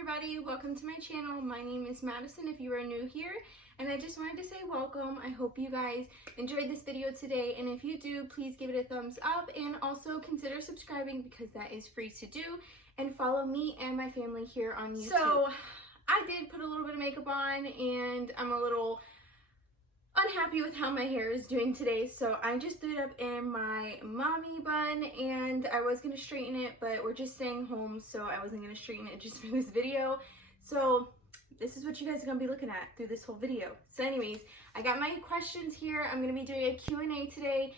everybody, welcome to my channel. My name is Madison if you are new here, and I just wanted to say welcome. I hope you guys enjoyed this video today, and if you do, please give it a thumbs up and also consider subscribing because that is free to do, and follow me and my family here on YouTube. So I did put a little bit of makeup on and I'm a little unhappy with how my hair is doing today, so I just threw it up in my mommy bun and I was going to straighten it, but we're just staying home, so I wasn't going to straighten it just for this video. So this is what you guys are going to be looking at through this whole video. So anyways, I got my questions here. I'm going to be doing a Q&A today.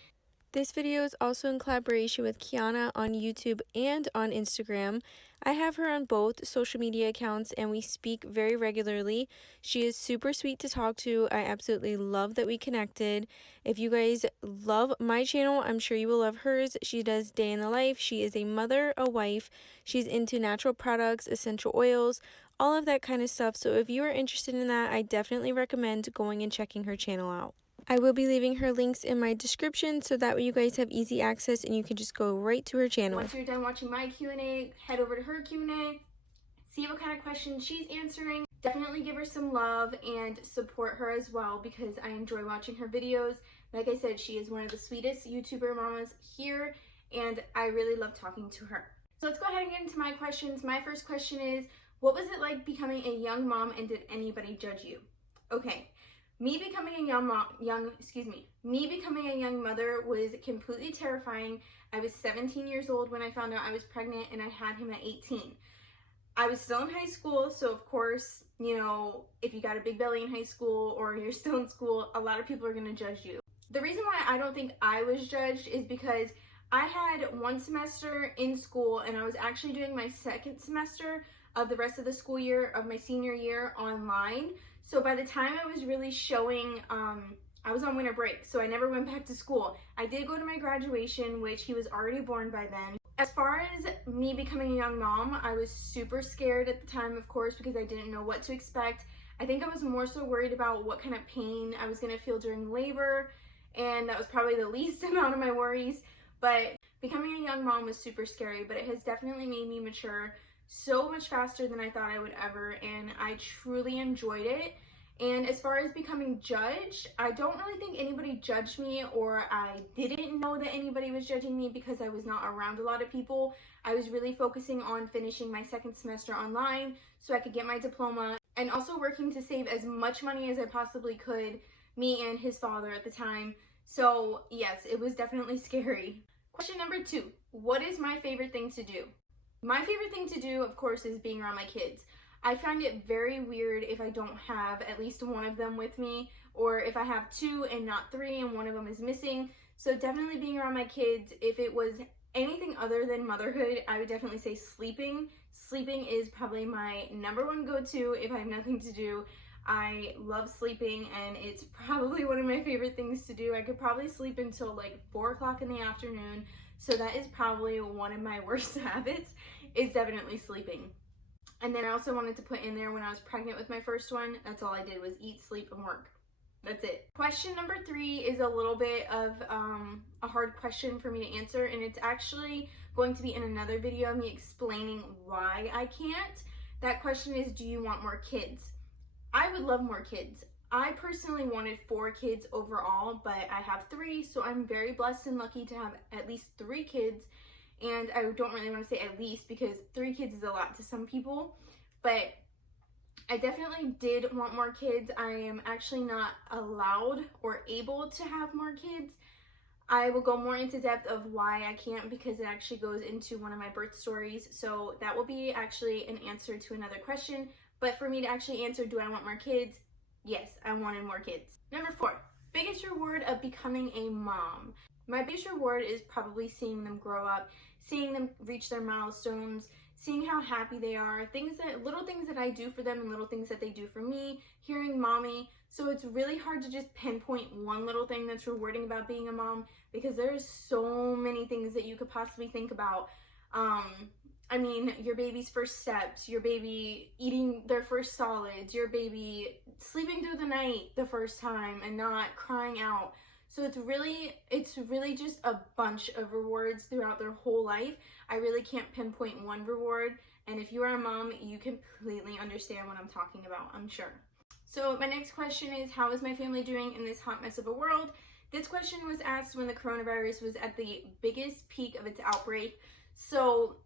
This video is also in collaboration with Kiana on YouTube and on Instagram. I have her on both social media accounts and we speak very regularly. She is super sweet to talk to. I absolutely love that we connected. If you guys love my channel, I'm sure you will love hers. She does day in the life. She is a mother, a wife. She's into natural products, essential oils, all of that kind of stuff. So if you are interested in that, I definitely recommend going and checking her channel out. I will be leaving her links in my description so that way you guys have easy access and you can just go right to her channel. Once you're done watching my Q&A, head over to her Q&A, see what kind of questions she's answering. Definitely give her some love and support her as well because I enjoy watching her videos. Like I said, she is one of the sweetest YouTuber mamas here and I really love talking to her. So let's go ahead and get into my questions. My first question is, what was it like becoming a young mom and did anybody judge you? Okay. Me becoming a young mother was completely terrifying. I was 17 years old when I found out I was pregnant and I had him at 18. I was still in high school, so of course, you know, if you got a big belly in high school or you're still in school, a lot of people are going to judge you. The reason why I don't think I was judged is because I had one semester in school and I was actually doing my second semester of the rest of the school year of my senior year online. So by the time I was really showing, I was on winter break, so I never went back to school. I did go to my graduation, which he was already born by then. As far as me becoming a young mom, I was super scared at the time, of course, because I didn't know what to expect. I think I was more so worried about what kind of pain I was going to feel during labor, and that was probably the least amount of my worries. But becoming a young mom was super scary, but it has definitely made me mature so much faster than I thought I would ever, and I truly enjoyed it. And as far as becoming judged, I don't really think anybody judged me, or I didn't know that anybody was judging me because I was not around a lot of people. I was really focusing on finishing my second semester online so I could get my diploma, and also working to save as much money as I possibly could, me and his father at the time. So yes, it was definitely scary. Question number 2, what is my favorite thing to do? My favorite thing to do, of course, is being around my kids. I find it very weird if I don't have at least one of them with me, or if I have 2 and not 3 and one of them is missing. So definitely being around my kids. If it was anything other than motherhood, I would definitely say sleeping. Sleeping is probably my number one go-to if I have nothing to do. I love sleeping and it's probably one of my favorite things to do. I could probably sleep until like 4 o'clock in the afternoon. So that is probably one of my worst habits, is definitely sleeping. And then I also wanted to put in there when I was pregnant with my first one, that's all I did was eat, sleep, and work. That's it. Question number 3 is a little bit of a hard question for me to answer, and it's actually going to be in another video, me explaining why I can't. That question is, do you want more kids? I would love more kids. I personally wanted 4 kids overall, but I have 3, so I'm very blessed and lucky to have at least 3 kids. And I don't really want to say at least because 3 kids is a lot to some people, but I definitely did want more kids. I am actually not allowed or able to have more kids. I will go more into depth of why I can't because it actually goes into one of my birth stories. So that will be actually an answer to another question. But for me to actually answer, do I want more kids? Yes, I wanted more kids. Number 4, biggest reward of becoming a mom. My biggest reward is probably seeing them grow up, seeing them reach their milestones, seeing how happy they are, little things that I do for them and little things that they do for me, hearing mommy. So it's really hard to just pinpoint one little thing that's rewarding about being a mom because there's so many things that you could possibly think about. I mean, your baby's first steps, your baby eating their first solids, your baby sleeping through the night the first time and not crying out. So it's really just a bunch of rewards throughout their whole life. I really can't pinpoint one reward, And if you are a mom, you completely understand what I'm talking about, I'm sure. So my next question is, how is my family doing in this hot mess of a world? This question was asked when the coronavirus was at the biggest peak of its outbreak. So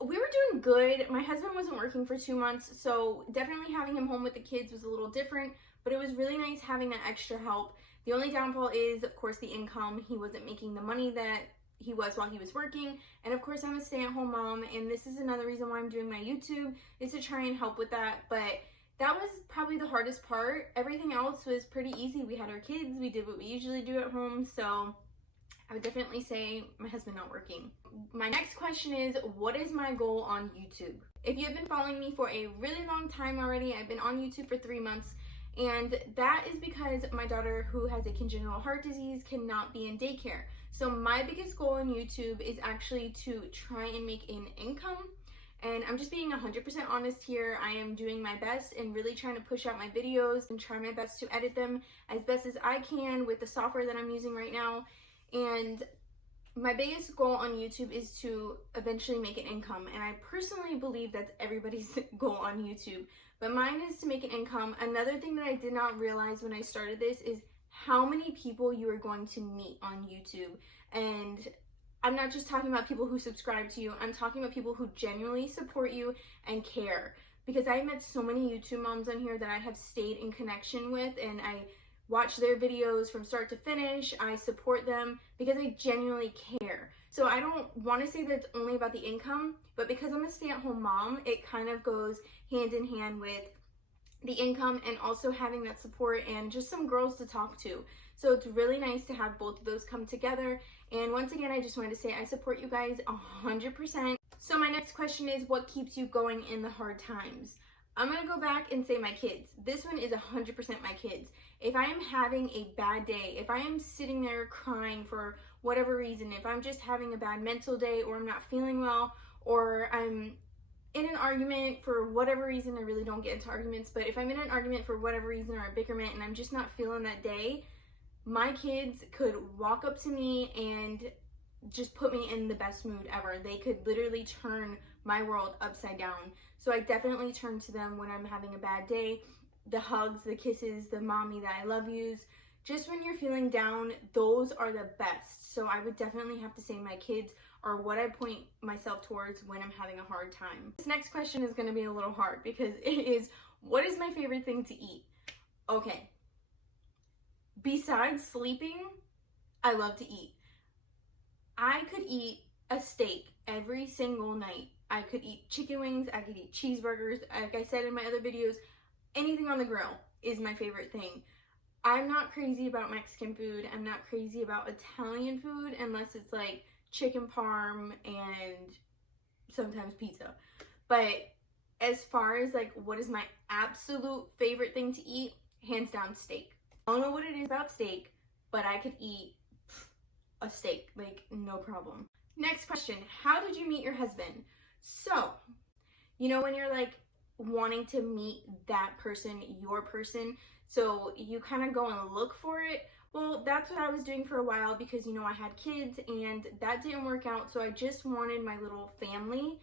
we were doing good. My husband wasn't working for 2 months, so definitely having him home with the kids was a little different, but it was really nice having that extra help. The only downfall is, of course, the income. He wasn't making the money that he was while he was working, and of course I'm a stay-at-home mom, and this is another reason why I'm doing my YouTube, is to try and help with that. But that was probably the hardest part. Everything else was pretty easy. We had our kids, we did what we usually do at home, so I would definitely say my husband not working. My next question is, what is my goal on YouTube? If you have been following me for a really long time already, I've been on YouTube for 3 months, and that is because my daughter, who has a congenital heart disease, cannot be in daycare. So my biggest goal on YouTube is actually to try and make an income. And I'm just being 100% honest here. I am doing my best and really trying to push out my videos and try my best to edit them as best as I can with the software that I'm using right now. And my biggest goal on YouTube is to eventually make an income. And I personally believe that's everybody's goal on YouTube. But mine is to make an income. Another thing that I did not realize when I started this is how many people you are going to meet on YouTube. And I'm not just talking about people who subscribe to you. I'm talking about people who genuinely support you and care. Because I met so many YouTube moms on here that I have stayed in connection with, and I watch their videos from start to finish. I support them because I genuinely care. So I don't want to say that it's only about the income, but because I'm a stay-at-home mom, it kind of goes hand in hand with the income and also having that support and just some girls to talk to. So it's really nice to have both of those come together. And once again, I just wanted to say I support you guys 100%. So my next question is, what keeps you going in the hard times? I'm gonna go back and say my kids. This one is 100% my kids. If I am having a bad day, if I am sitting there crying for whatever reason, if I'm just having a bad mental day, or I'm not feeling well, or I'm in an argument for whatever reason, I really don't get into arguments, but if I'm in an argument for whatever reason or a bickerment and I'm just not feeling that day, my kids could walk up to me and just put me in the best mood ever. They could literally turn my world upside down. So I definitely turn to them when I'm having a bad day. The hugs, the kisses, the mommy that I love yous. Just when you're feeling down, those are the best. So I would definitely have to say my kids are what I point myself towards when I'm having a hard time. This next question is going to be a little hard because it is, what is my favorite thing to eat? Okay. Besides sleeping, I love to eat. I could eat a steak every single night. I could eat chicken wings, I could eat cheeseburgers. Like I said in my other videos, anything on the grill is my favorite thing. I'm not crazy about Mexican food. I'm not crazy about Italian food unless it's like chicken parm and sometimes pizza. But as far as like what is my absolute favorite thing to eat, hands down steak. I don't know what it is about steak, but I could eat a steak, like no problem. Next question, how did you meet your husband? So, you know when you're like wanting to meet that person, your person, so you kind of go and look for it. Well, that's what I was doing for a while because, you know, I had kids and that didn't work out. So I just wanted my little family.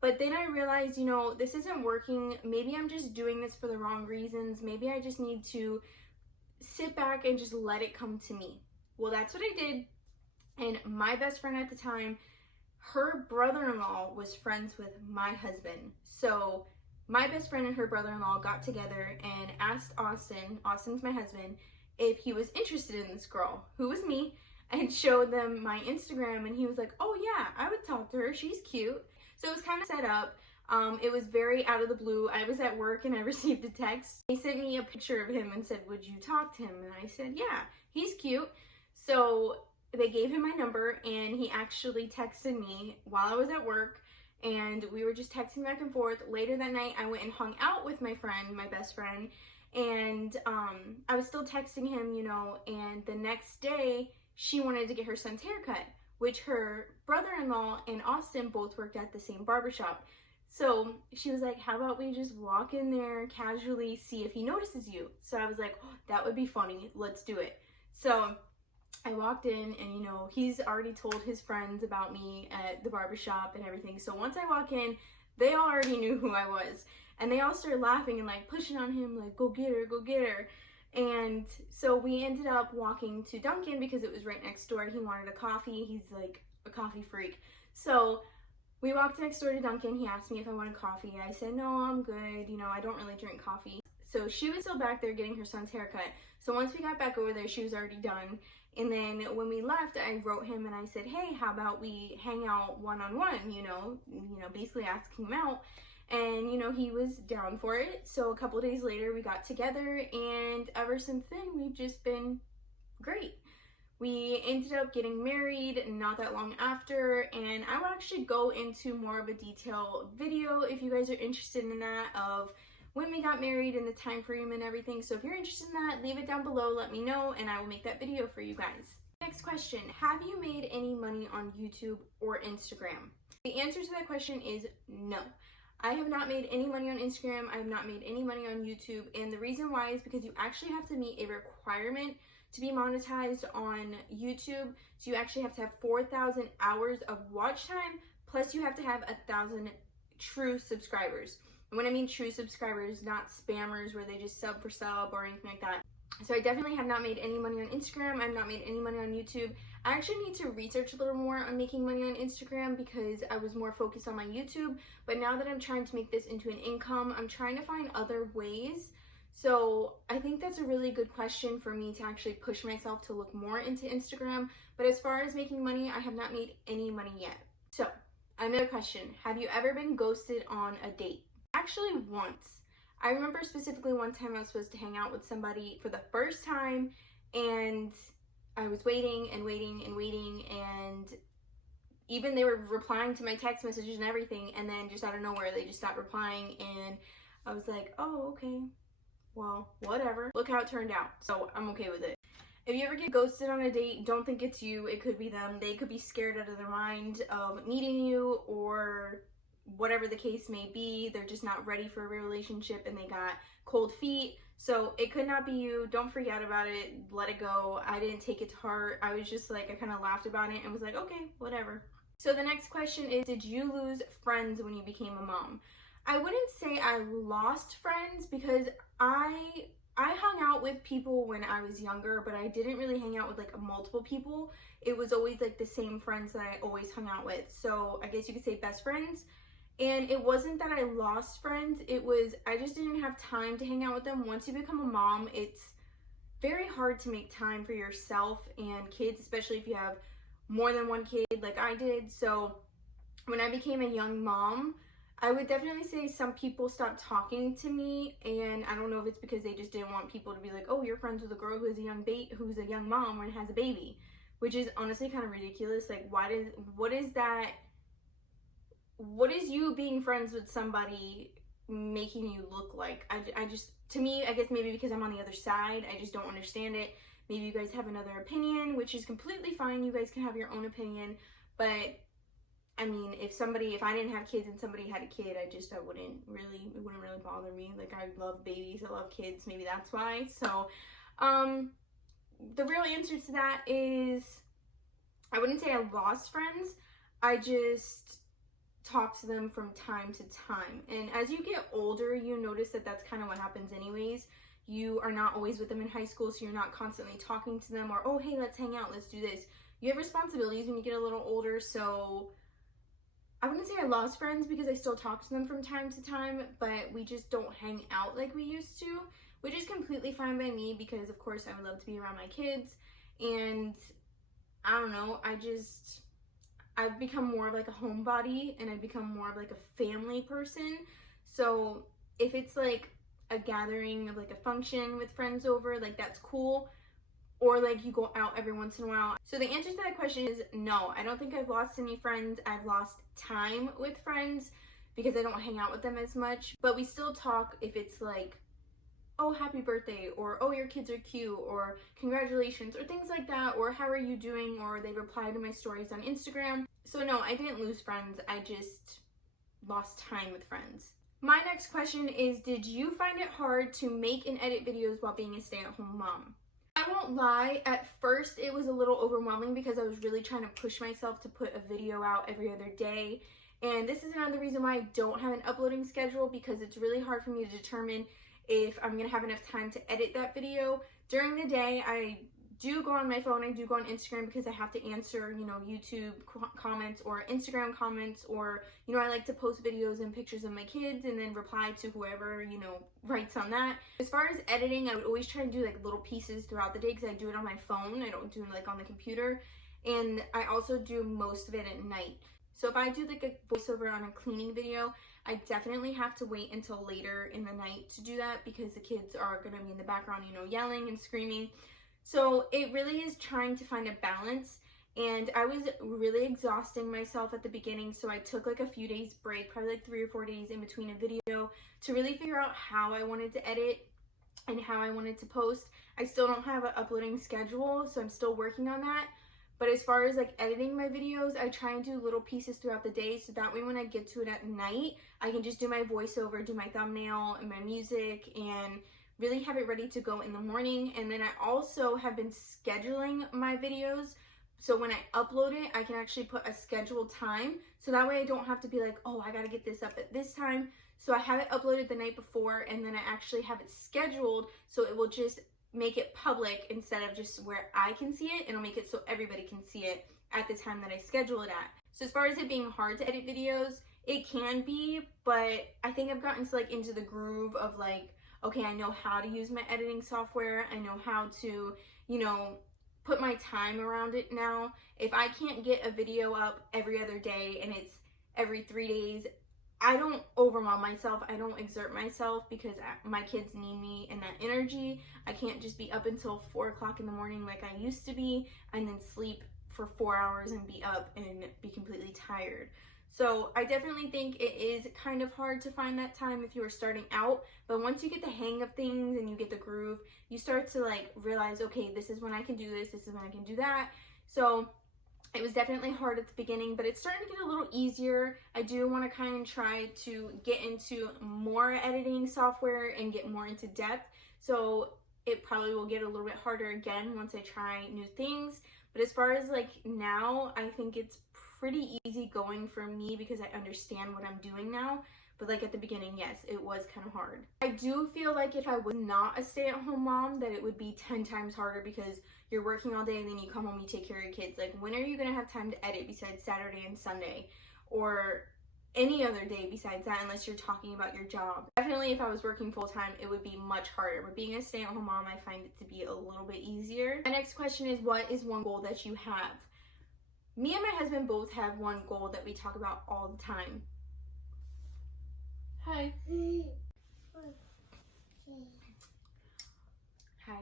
But then I realized, you know, this isn't working. Maybe I'm just doing this for the wrong reasons. Maybe I just need to sit back and just let it come to me. Well, that's what I did. And my best friend at the time, her brother-in-law was friends with my husband. So my best friend and her brother-in-law got together and asked Austin's my husband, if he was interested in this girl, who was me, and showed them my Instagram. And he was like, oh yeah, I would talk to her. She's cute. So it was kind of set up. It was very out of the blue. I was at work and I received a text. He sent me a picture of him and said, would you talk to him? And I said, yeah, he's cute. So they gave him my number and he actually texted me while I was at work, and we were just texting back and forth. Later that night, I went and hung out with my friend, my best friend, and I was still texting him, you know, and the next day she wanted to get her son's haircut, which her brother-in-law and Austin both worked at the same barbershop. So she was like, how about we just walk in there casually, see if he notices you? So I was like, oh, that would be funny. Let's do it. So I walked in and, you know, he's already told his friends about me at the barbershop and everything. So once I walk in, they already knew who I was. And they all started laughing and like pushing on him, like, go get her, go get her. And so we ended up walking to Dunkin' because it was right next door. He wanted a coffee. He's like a coffee freak. So we walked next door to Dunkin'. He asked me if I wanted coffee. I said, no, I'm good. You know, I don't really drink coffee. So she was still back there getting her son's haircut. So once we got back over there, she was already done. And then when we left, I wrote him and I said, hey, how about we hang out one-on-one, you know, basically asking him out. And, you know, he was down for it. So a couple days later, we got together. And ever since then, we've just been great. We ended up getting married not that long after, and I will actually go into more of a detailed video if you guys are interested in that, of when we got married and the time frame and everything. So if you're interested in that, leave it down below, let me know, and I will make that video for you guys. Next question, have you made any money on YouTube or Instagram? The answer to that question is no. I have not made any money on Instagram, I have not made any money on YouTube, and the reason why is because you actually have to meet a requirement to be monetized on YouTube. So you actually have to have 4,000 hours of watch time, plus you have to have 1,000 true subscribers. And when I mean true subscribers, not spammers where they just sub for sub or anything like that. So I definitely have not made any money on Instagram. I've not made any money on YouTube. I actually need to research a little more on making money on Instagram because I was more focused on my YouTube. But now that I'm trying to make this into an income, I'm trying to find other ways. So I think that's a really good question for me to actually push myself to look more into Instagram. But as far as making money, I have not made any money yet. So another question, have you ever been ghosted on a date? Actually, once. I remember specifically one time I was supposed to hang out with somebody for the first time, and I was waiting and waiting and waiting, and even they were replying to my text messages and everything, and then just out of nowhere they just stopped replying, and I was like, oh, okay, well, whatever. Look how it turned out, so I'm okay with it. If you ever get ghosted on a date, don't think it's you. It could be them. They could be scared out of their mind of meeting you, or whatever the case may be. They're just not ready for a relationship and they got cold feet. So it could not be you. Don't forget about it. Let it go. I didn't take it to heart. I was just like, I kind of laughed about it and was like, okay, whatever. So the next question is, did you lose friends when you became a mom? I wouldn't say I lost friends because I hung out with people when I was younger, but I didn't really hang out with like multiple people. It was always like the same friends that I always hung out with. So I guess you could say best friends. And it wasn't that I lost friends, it was I just didn't have time to hang out with them. Once you become a mom, it's very hard to make time for yourself and kids, especially if you have more than one kid like I did. So when I became a young mom, I would definitely say some people stopped talking to me, and I don't know if it's because they just didn't want people to be like, oh, you're friends with a girl who's a young mom and has a baby, which is honestly kind of ridiculous. Like, what is you being friends with somebody making you look like? I just, to me, I guess maybe because I'm on the other side, I just don't understand it. Maybe you guys have another opinion, which is completely fine. You guys can have your own opinion. But I mean, if I didn't have kids and somebody had a kid, it wouldn't really bother me. Like, I love babies, I love kids, maybe that's why. So the real answer to that is, I wouldn't say I lost friends. I just talk to them from time to time. And as you get older, you notice that that's kind of what happens anyways. You are not always with them in high school, so you're not constantly talking to them, or, oh, hey, let's hang out, let's do this. You have responsibilities when you get a little older, so I wouldn't say I lost friends because I still talk to them from time to time, but we just don't hang out like we used to, which is completely fine by me because, of course, I would love to be around my kids. And I don't know, I've become more of like a homebody, and I've become more of like a family person. So if it's like a gathering of like a function with friends over, like that's cool. Or like you go out every once in a while. So the answer to that question is no. I don't think I've lost any friends. I've lost time with friends because I don't hang out with them as much. But we still talk if it's like, oh, happy birthday, or oh, your kids are cute, or congratulations, or things like that, or how are you doing, or they reply to my stories on Instagram. So no, I didn't lose friends, I just lost time with friends. My next question is, did you find it hard to make and edit videos while being a stay-at-home mom? I won't lie, at first it was a little overwhelming because I was really trying to push myself to put a video out every other day, And this is another reason why I don't have an uploading schedule, because it's really hard for me to determine if I'm gonna have enough time to edit that video. During the day, I do go on my phone, I do go on Instagram because I have to answer, YouTube comments or Instagram comments, or, I like to post videos and pictures of my kids and then reply to whoever, writes on that. As far as editing, I would always try and do like little pieces throughout the day because I do it on my phone. I don't do it like on the computer. And I also do most of it at night. So if I do like a voiceover on a cleaning video, I definitely have to wait until later in the night to do that because the kids are gonna be in the background, yelling and screaming. So it really is trying to find a balance, and I was really exhausting myself at the beginning, so I took like a few days break, probably like 3 or 4 days in between a video, to really figure out how I wanted to edit and how I wanted to post. I still don't have an uploading schedule, so I'm still working on that. But as far as like editing my videos, I try and do little pieces throughout the day, so that way when I get to it at night, I can just do my voiceover, do my thumbnail and my music, and really have it ready to go in the morning. And then I also have been scheduling my videos, so when I upload it, I can actually put a scheduled time, so that way I don't have to be like, oh, I gotta get this up at this time. So I have it uploaded the night before, and then I actually have it scheduled, so it will just make it public instead of just where I can see it. It'll make it so everybody can see it at the time that I schedule it at. So as far as it being hard to edit videos, it can be, but I think I've gotten to like into the groove of like, okay, I know how to use my editing software. I know how to, put my time around it now. If I can't get a video up every other day and it's every 3 days, I don't overwhelm myself. I don't exert myself because my kids need me and that energy. I can't just be up until 4 o'clock in the morning like I used to be and then sleep for 4 hours and be up and be completely tired. So I definitely think it is kind of hard to find that time if you are starting out, but once you get the hang of things and you get the groove, you start to like realize, okay, this is when I can do this is when I can do that. So it was definitely hard at the beginning, but it's starting to get a little easier. I do want to kind of try to get into more editing software and get more into depth. So it probably will get a little bit harder again once I try new things. But as far as like now, I think it's pretty easy going for me because I understand what I'm doing now. But like at the beginning, yes, it was kind of hard. I do feel like if I was not a stay-at-home mom, that it would be 10 times harder because you're working all day and then you come home, you take care of your kids. Like, when are you gonna have time to edit besides Saturday and Sunday, or any other day besides that, unless you're talking about your job? Definitely if I was working full-time, it would be much harder, but being a stay-at-home mom, I find it to be a little bit easier. My next question is, what is one goal that you have? Me and my husband both have one goal that we talk about all the time. Hi. Hi.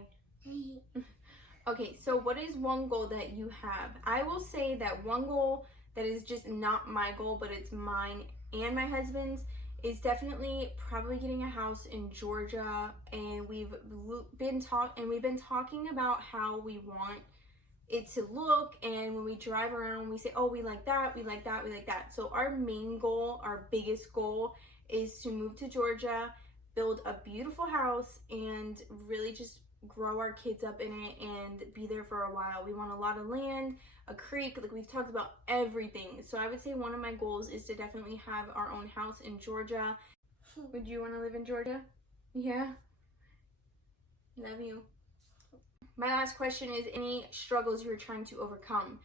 Okay, so what is one goal that you have? I will say that one goal that is just not my goal, but it's mine and my husband's, is definitely probably getting a house in Georgia. And we've been talking about how we want it to look, and when we drive around we say, oh, we like that, we like that, we like that. So our main goal, our biggest goal, is to move to Georgia, build a beautiful house, and really just grow our kids up in it and be there for a while. We want a lot of land, a creek, like we've talked about everything. So I would say one of my goals is to definitely have our own house in Georgia. Would you want to live in Georgia? Yeah? Love you. My last question is, any struggles you're trying to overcome?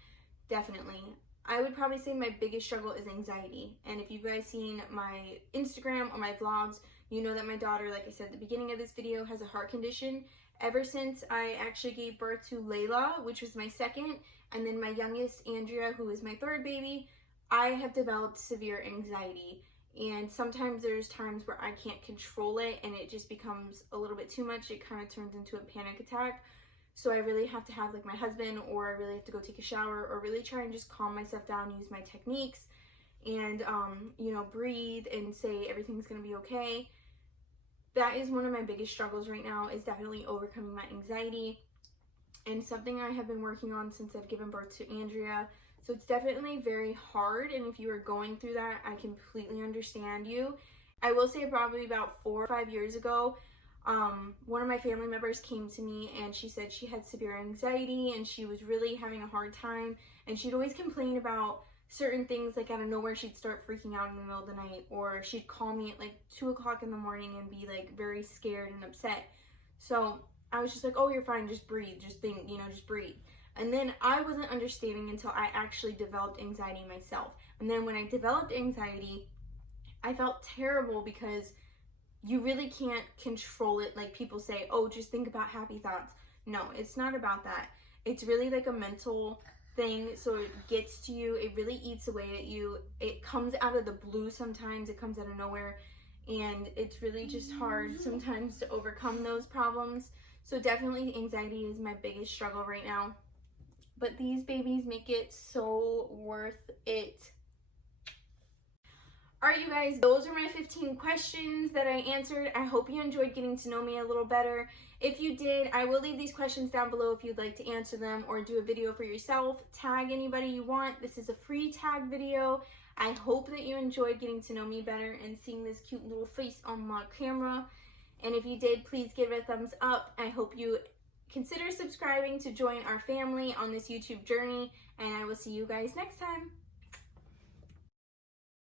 Definitely. I would probably say my biggest struggle is anxiety. And if you guys seen my Instagram or my vlogs, you know that my daughter, like I said at the beginning of this video, has a heart condition. Ever since I actually gave birth to Layla, which was my second, and then my youngest, Andrea, who is my third baby, I have developed severe anxiety. And sometimes there's times where I can't control it and it just becomes a little bit too much. It kind of turns into a panic attack. So I really have to have like my husband, or I really have to go take a shower, or really try and just calm myself down, use my techniques, and breathe and say everything's gonna be okay. That is one of my biggest struggles right now, is definitely overcoming my anxiety, and something I have been working on since I've given birth to Andrea. So it's definitely very hard, and if you are going through that, I completely understand you. I will say probably about 4 or 5 years ago, one of my family members came to me and she said she had severe anxiety and she was really having a hard time, and she'd always complain about certain things, like out of nowhere, she'd start freaking out in the middle of the night, or she'd call me at like 2 o'clock in the morning and be like very scared and upset. So I was just like, oh, you're fine, just breathe, just think, just breathe. And then I wasn't understanding until I actually developed anxiety myself. And then when I developed anxiety, I felt terrible because you really can't control it. Like people say, oh, just think about happy thoughts. No, it's not about that. It's really like a mental thing. So it gets to you. It really eats away at you. It comes out of the blue sometimes. It comes out of nowhere. And it's really just hard sometimes to overcome those problems. So definitely anxiety is my biggest struggle right now. But these babies make it so worth it. Alright, you guys, those are my 15 questions that I answered. I hope you enjoyed getting to know me a little better. If you did, I will leave these questions down below if you'd like to answer them or do a video for yourself. Tag anybody you want. This is a free tag video. I hope that you enjoyed getting to know me better and seeing this cute little face on my camera. And if you did, please give it a thumbs up. I hope you consider subscribing to join our family on this YouTube journey, and I will see you guys next time.